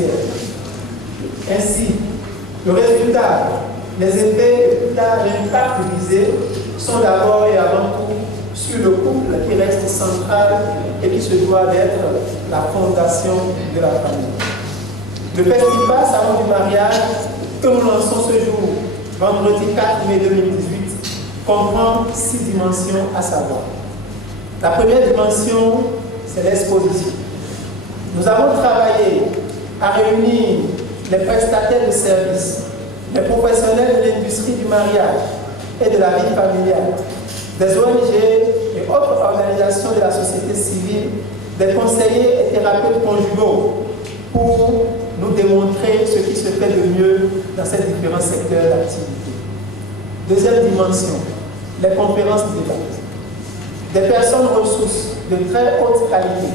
entière. Ainsi, le résultat, les effets et l'impact visé sont d'abord et avant tout sur le couple qui reste central et qui se doit d'être la fondation de la famille. Le festival Salon du mariage que nous lançons ce jour, vendredi 4 mai 2018, comprend 6 dimensions à savoir. La première dimension, c'est l'exposition. Nous avons travaillé à réunir les prestataires de services, les professionnels de l'industrie du mariage et de la vie familiale, des ONG et autres organisations de la société civile, des conseillers et thérapeutes conjugaux pour nous démontrer ce qui se fait de mieux dans ces différents secteurs d'activité. Deuxième dimension, les conférences débat. Des personnes ressources de très haute qualité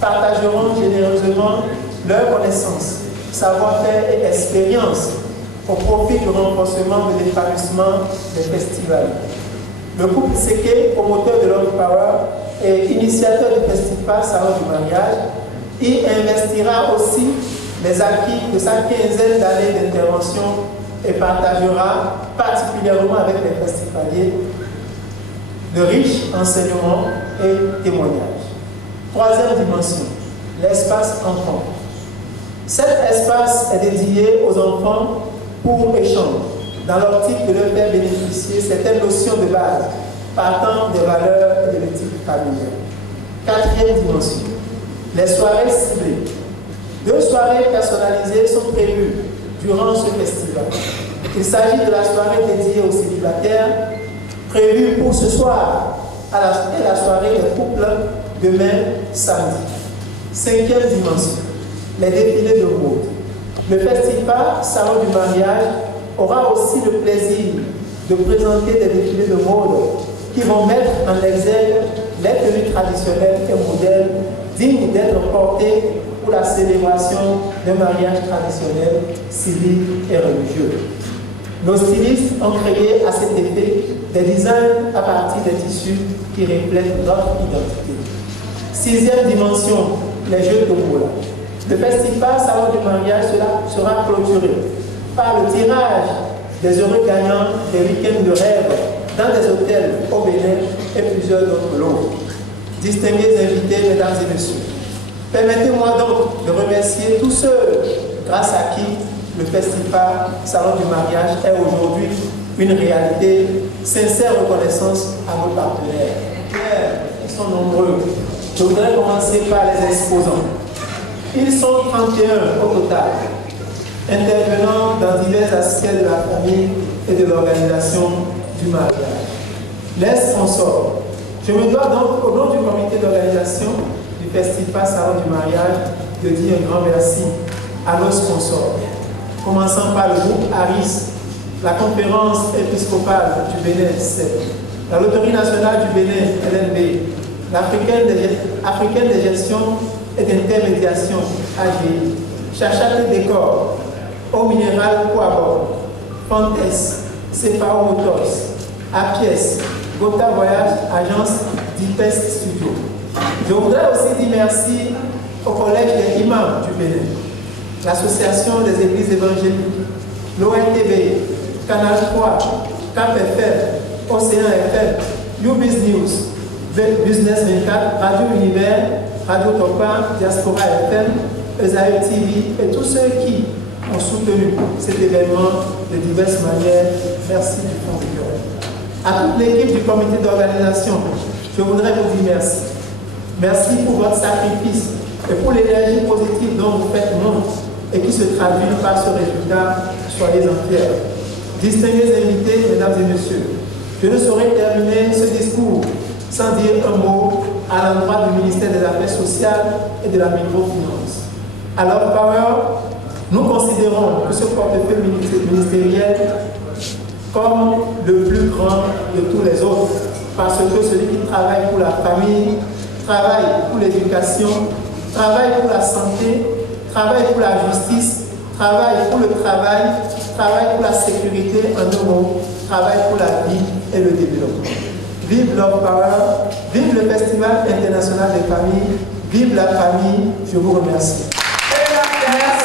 partageront généreusement leurs connaissances, savoir-faire et expérience au profit du renforcement de l'épanouissement des festivals. Le couple Seke, promoteur de Love Power et initiateur du festival Salon du mariage, y investira aussi les acquis de sa quinzaine d'années d'intervention et partagera particulièrement avec les festivaliers de riches enseignements et témoignages. Troisième dimension, l'espace enfant. Cet espace est dédié aux enfants pour échange, dans l'optique de leur faire bénéficier certaines notions de base, partant des valeurs et de l'éthique familiale. Quatrième dimension, les soirées ciblées. 2 soirées personnalisées sont prévues durant ce festival. Il s'agit de la soirée dédiée aux célibataires, prévue pour ce soir, et la soirée des couples demain samedi. Cinquième dimension, les défilés de mode. Le festival Salon du mariage aura aussi le plaisir de présenter des défilés de mode qui vont mettre en exergue les tenues traditionnelles et modernes dignes d'être portées pour la célébration d'un mariage traditionnel, civil et religieux. Nos stylistes ont créé à cet effet des designs à partir des tissus qui reflètent notre identité. Sixième dimension, les jeux de moula. Le festival Salon du mariage sera clôturé par le tirage des heureux gagnants des week-ends de rêve dans des hôtels au Bénin et plusieurs autres lots. Distingués invités, mesdames et messieurs, permettez-moi donc de remercier tous ceux grâce à qui le festival Salon du mariage est aujourd'hui une réalité. Sincère reconnaissance à nos partenaires. Ils sont nombreux. Je voudrais commencer par les exposants. Ils sont 31 au total, intervenant dans divers aspects de la famille et de l'organisation du mariage. Les sponsors. Je me dois donc, au nom du comité d'organisation du festival Salon du mariage, de dire un grand merci à nos sponsors. Commençant par le groupe ARIS, la conférence épiscopale du Bénin, la Loterie nationale du Bénin, LNB, l'Africaine de gestion et d'intermédiation, AGI, Chachat Décor, Eau Minérale Poivre, Fontes, CFAO Motors, Apies, Gota Voyage, agence d'IPES Studio. Je voudrais aussi dire merci au Collège des imams du Bénin, l'Association des églises évangéliques, l'ONTV, Canal 3, Cap FM, Océan FM, YouBiz News, Business 24, Radio Univers, Radio Topa, Diaspora FM, Esaïe TV et tous ceux qui ont soutenu cet événement de diverses manières. Merci du fond du cœur. À toute l'équipe du comité d'organisation, je voudrais vous dire merci. Merci pour votre sacrifice et pour l'énergie positive dont vous faites montre et qui se traduit par ce résultat. Soyez-en fiers. Distingués invités, mesdames et messieurs, je ne saurais terminer ce discours sans dire un mot à l'endroit du ministère des Affaires sociales et de la microfinance. À Love Power, nous considérons que ce portefeuille ministériel comme le plus grand de tous les autres, parce que celui qui travaille pour la famille, travaille pour l'éducation, travaille pour la santé, travaille pour la justice, travaille pour le travail, travaille pour la sécurité, en un mot, travaille pour la vie et le développement. Vive Love Power, vive le Festival international des familles, vive la famille, je vous remercie. Merci.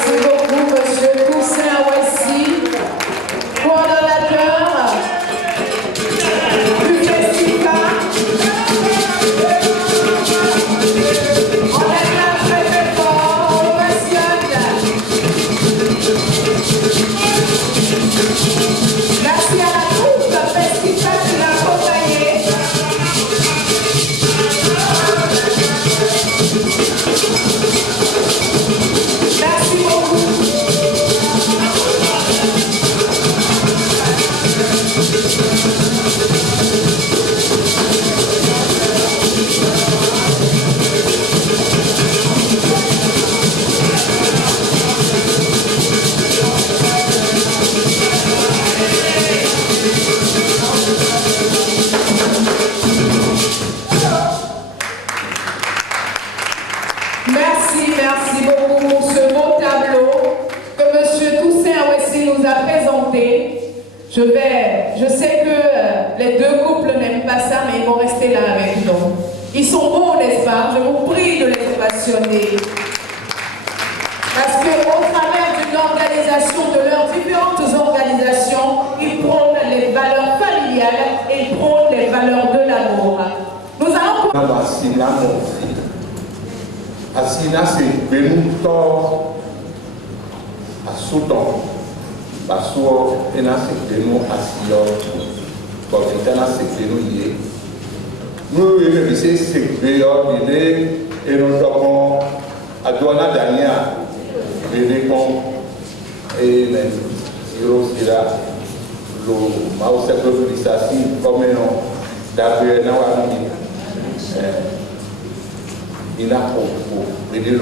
mentionner. Parce qu'au travers d'une organisation, de leurs différentes organisations, ils prônent les valeurs familiales et ils prônent les valeurs de l'amour. Nous allons... Asina c'est Benoutor à Soudan. Parce que nous asio quand c'est nous y nous c'est et nous avons à Douana Dania et même là le Mao comme d'après il a pour aider le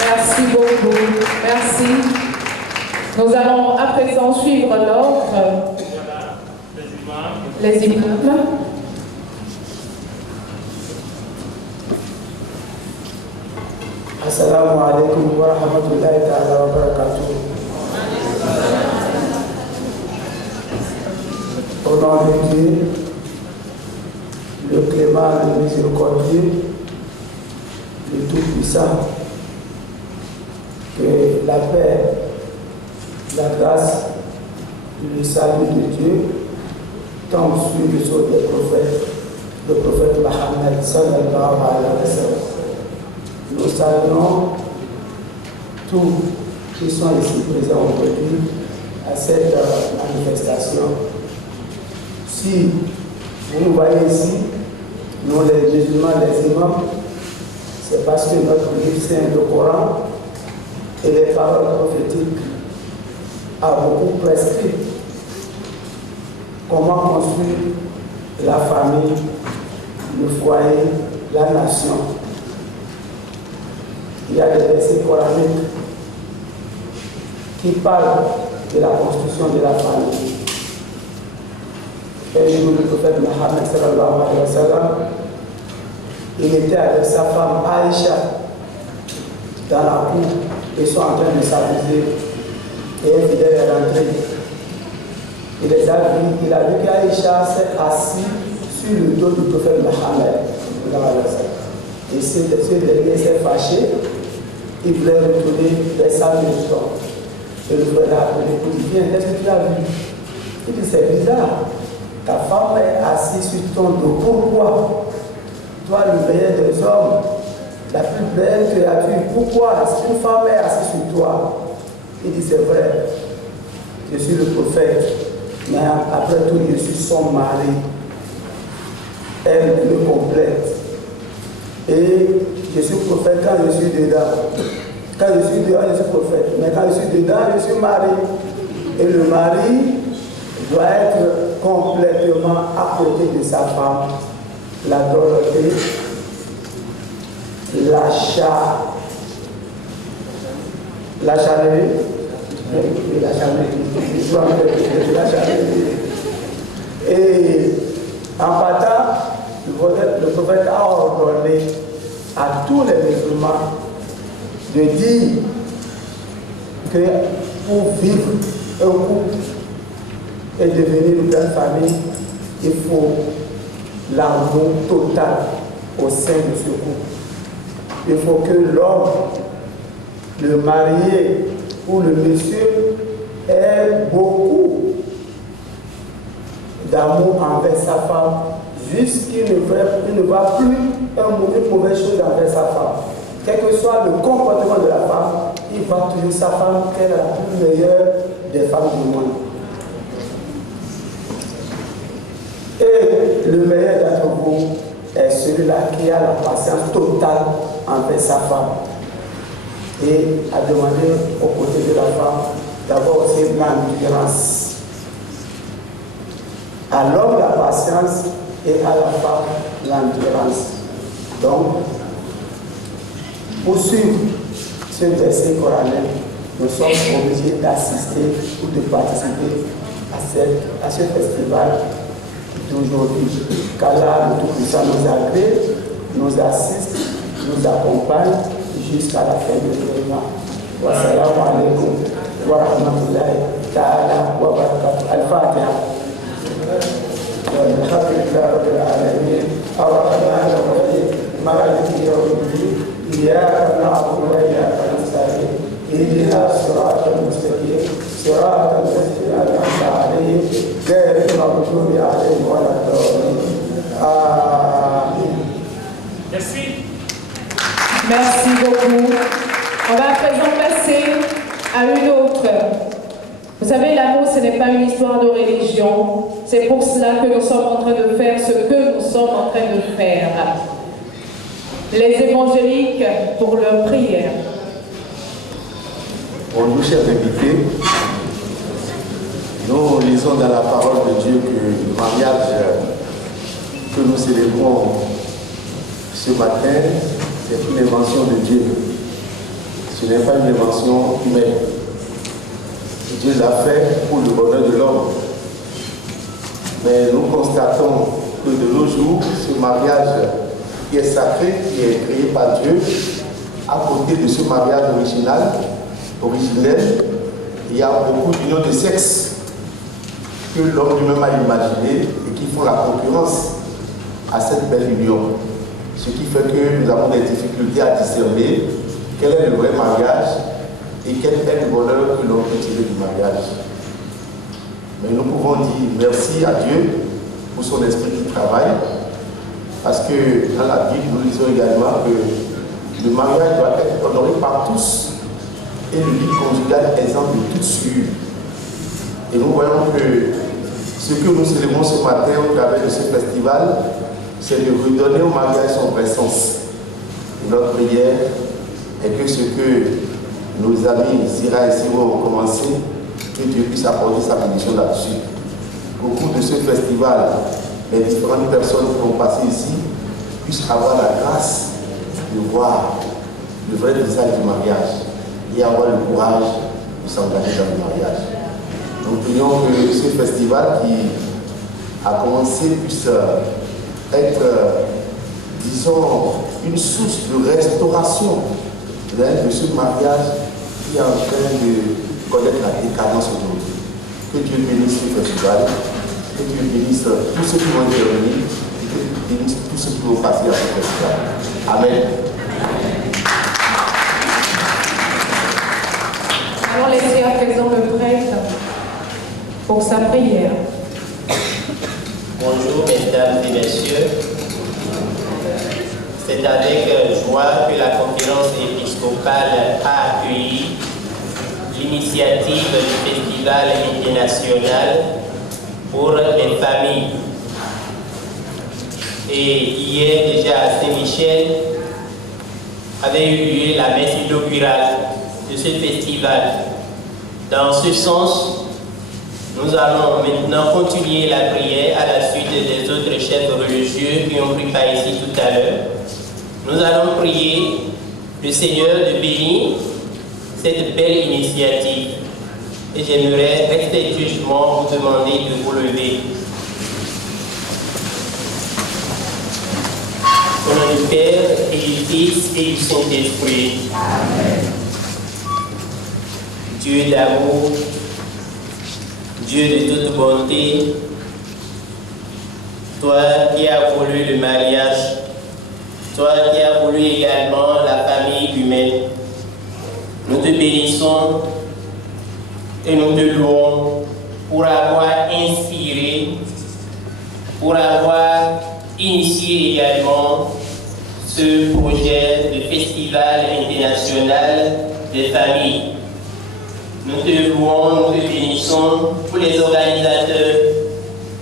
Merci beaucoup. Merci. Nous allons à présent suivre l'ordre. Les imams. Assalamu alaikum wa rahmatullahi ta'ala wa barakatuh. Au nom de Dieu, le clément, le miséricordieux, le tout-puissant, que la paix, la grâce, le salut de Dieu tombe sur le sceau des prophètes, le prophète Mohammed sallallahu alayhi wa sallam. Nous saluons tous qui sont ici présents aujourd'hui à cette manifestation. Si vous nous voyez ici, nous les musulmans, les imams, c'est parce que notre livre saint, le Coran, et les paroles prophétiques a beaucoup prescrit comment construire la famille, le foyer, la nation. Il y a des versets coraniques qui parlent de la construction de la famille. Et le prophète Mohammed sallallahu alayhi wa sallam, il était avec sa femme Aïcha dans la cour. Ils sont en train de s'amuser et un fidèle est rentré. Il a vu qu'Aïcha s'est assise sur le dos du prophète Mohammed. Et ce dernier s'est fâché, il voulait retourner vers sa maison. Et le frère a appelé pour dire, viens, qu'est-ce que tu as vu? Il dit, c'est bizarre, ta femme est assise sur ton dos. Pourquoi? Toi, le meilleur des hommes, la plus belle créature, pourquoi est-ce qu'une femme est assise sur toi? Il dit, c'est vrai, je suis le prophète, mais après tout, je suis son mari. Elle me complète. Et je suis prophète quand je suis dedans. Quand je suis dehors, je suis prophète. Mais quand je suis dedans, je suis mari. Et le mari doit être complètement à côté de sa femme. La Dorothée, la charrerie, et en partant, le prophète a ordonné à tous les musulmans de dire que pour vivre un couple et devenir une grande famille, il faut l'amour total au sein de ce couple. Il faut que l'homme, le marié ou le monsieur ait beaucoup d'amour envers sa femme, jusqu'il ne voit plus une mauvaise chose envers sa femme. Quel que soit le comportement de la femme, il voit toujours sa femme qu'elle est la plus meilleure des femmes du monde. Et le meilleur d'entre vous est celui-là qui a la patience totale envers sa femme. Et à demander aux côtés de la femme d'avoir aussi l'endurance. À l'homme la patience et à la femme l'endurance. Donc, Pour suivre ce verset coranique, nous sommes obligés d'assister ou de participer à ce festival d'aujourd'hui. Qu'Allah, le Tout-Puissant, nous agrée, nous assiste, nous accompagne jusqu'à la fin de l'événement. Wassalamu alaikum wa rahmatullahi ta'ala wa barakatuh. Al-Fatiha. Alhamdulillah rabbil alamin. Ar-Rahman ar-Rahim. Maliki yawmiddin. Iyyaka na'budu wa iyyaka nasta'in. Ihdina as-siratal mustaqim. Siratal ladzina an'amta 'alaihim ghayril maghdubi 'alaihim waladdallin. Amin. Merci. Merci beaucoup. On va à présent passer à une autre. Vous savez, l'amour, ce n'est pas une histoire de religion. C'est pour cela que nous sommes en train de faire ce que nous sommes en train de faire. Les évangéliques pour leur prière. Bonjour, chers invités. Nous lisons dans la parole de Dieu que le mariage que nous célébrons ce matin, c'est une invention de Dieu. Ce n'est pas une invention humaine. Dieu l'a fait pour le bonheur de l'homme. Mais nous constatons que de nos jours, ce mariage qui est sacré, qui est créé par Dieu, à côté de ce mariage originel, il y a beaucoup d'unions de sexe que l'homme lui-même a imaginé et qui font la concurrence à cette belle union. Ce qui fait que nous avons des difficultés à discerner quel est le vrai mariage et quel est le bonheur que l'on peut tirer du mariage. Mais nous pouvons dire merci à Dieu pour son esprit qui travaille, parce que dans la Bible, nous lisons également que le mariage doit être honoré par tous et le lit conjugal exempt de toute souillure. Et nous voyons que ce que nous célébrons ce matin au travers de ce festival, c'est de redonner au mariage son vrai sens. Et notre prière est que ce que nos amis Zira et Siro ont commencé, que Dieu puisse apporter sa bénédiction là-dessus. Au cours de ce festival, les différentes personnes qui vont passer ici puissent avoir la grâce de voir le vrai visage du mariage et avoir le courage de s'engager dans le mariage. Nous prions que ce festival qui a commencé puisse être, disons, une source de restauration de ce mariage qui est en train de connaître la décadence aujourd'hui. Que Dieu bénisse ce festival, que Dieu bénisse tous ceux qui vont intervenir, et que Dieu bénisse tous ceux qui vont passer à ce festival. Amen. Alors laissez à présent le prêtre pour sa prière. Bonjour mesdames et messieurs. C'est avec joie que la conférence épiscopale a accueilli l'initiative du Festival international pour les familles. Et hier déjà à Saint-Michel avait eu lieu la messe inaugurale de ce festival. Dans ce sens, nous allons maintenant continuer la prière à la suite des autres chefs religieux qui ont pris part ici tout à l'heure. Nous allons prier le Seigneur de bénir cette belle initiative. Et j'aimerais respectueusement vous demander de vous lever. Au nom du Père et du Fils et du Saint-Esprit. Amen. Dieu d'amour, Dieu de toute bonté, toi qui as voulu le mariage, toi qui as voulu également la famille humaine, nous te bénissons et nous te louons pour avoir inspiré, pour avoir initié également ce projet de festival international des familles. Nous te louons, nous te bénissons pour les organisateurs,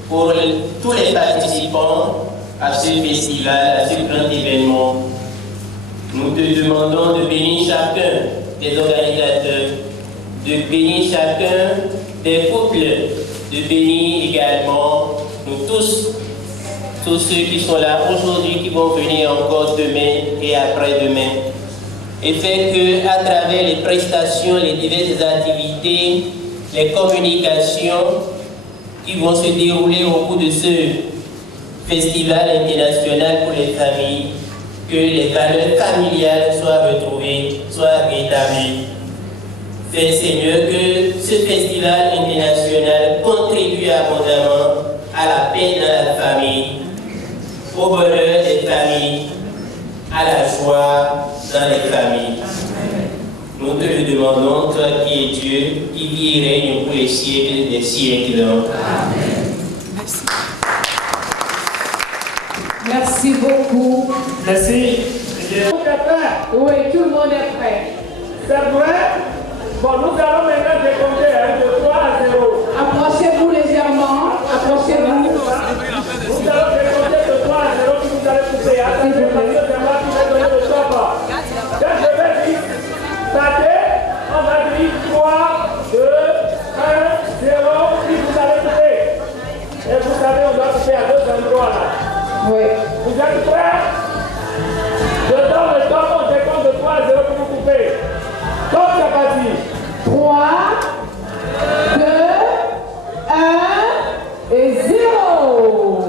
pour tous les participants à ce festival, à ce grand événement. Nous te demandons de bénir chacun des organisateurs, de bénir chacun des couples, de bénir également nous tous ceux qui sont là aujourd'hui, qui vont venir encore demain et après-demain. et fait que, à travers les prestations, les diverses activités, les communications qui vont se dérouler au cours de ce festival international pour les familles, que les valeurs familiales soient retrouvées, soient rétablies. Fais Seigneur que ce festival international contribue abondamment à la paix dans la famille, au bonheur des familles, à la joie dans les familles. Nous te le demandons, toi qui es Dieu, qui vit et règne pour les siècles des siècles. Amen. Merci. Merci beaucoup. Merci. Oui, tout le monde est prêt. C'est vrai? Bon, nous allons maintenant décompter de 3 à 0. Approchez-vous légèrement. Approchez-vous. Nous allons décompter de 3 à 0 puis vous allez couper. Attendez, parce que c'est moi qui vais donner le top. Quand je vais dire starter, on va dire 3, 2, 1, 0, puis vous allez couper. Et vous savez, on doit couper à 2 endroits là. Oui. Vous êtes prêts? Je donne le top, on décompte de 3 à 0 pour vous couper. Top, c'est parti. 3, 2, 1 et 0.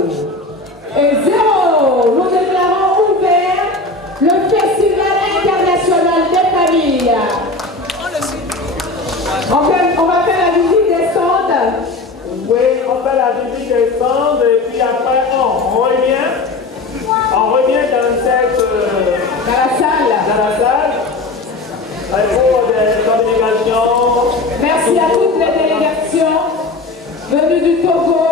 Et 0. Nous déclarons ouvert le Festival international des familles. On va faire la visite des stands. Oui, on fait la visite des stands et puis après on revient dans cette... Dans la salle. Pour des communications. Merci à toutes les délégations venues du Togo,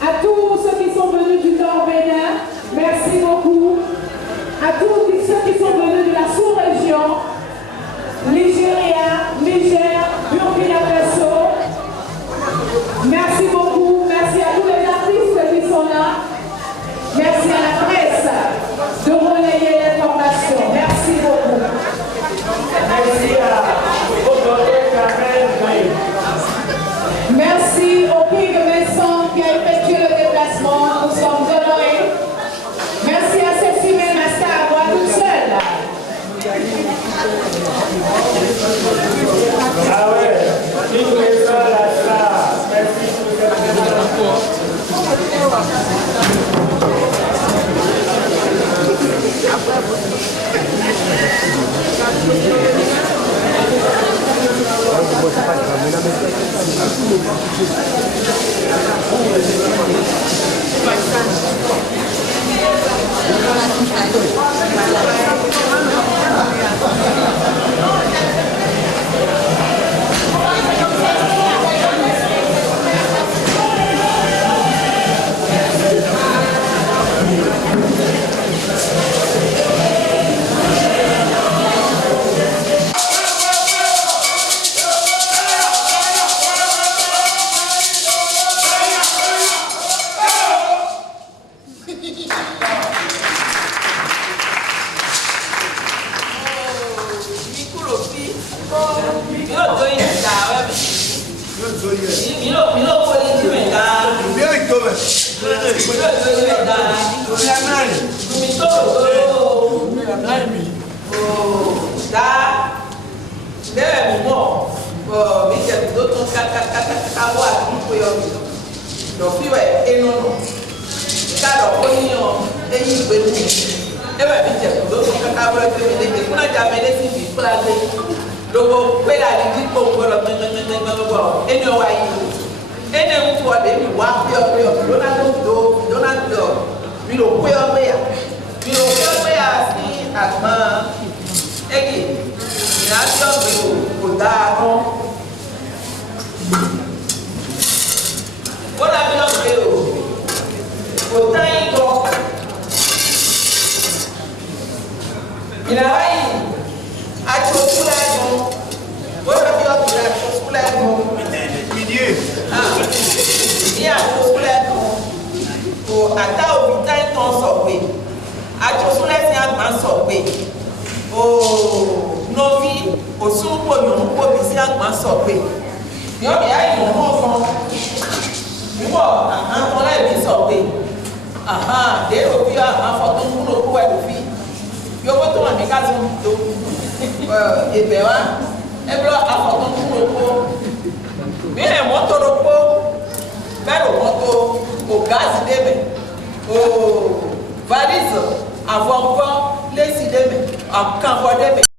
à tous ceux qui sont venus du Nord Bénin, merci beaucoup. À tous ceux qui sont venus de la sous-région, Nigeria, Niger, Burkina Faso. Merci beaucoup. Merci à tous les artistes qui sont là. Merci à la presse de relayer l'information. Merci beaucoup. Merci à merci au Pig Vincent qui a effectué le déplacement. Nous sommes honorés. Merci à Cécile Masta à moi toute seule. Ah ouais, Pig Vincent la star. Merci pour cette ebe wa eblo afɔtɔ tu loko mi hɛ mɔtɔ loko bɛrɛ mɔtɔ o gazi de mɛ o valise avɔgbɔ lesi de mɛ akanvɔ de mɛ.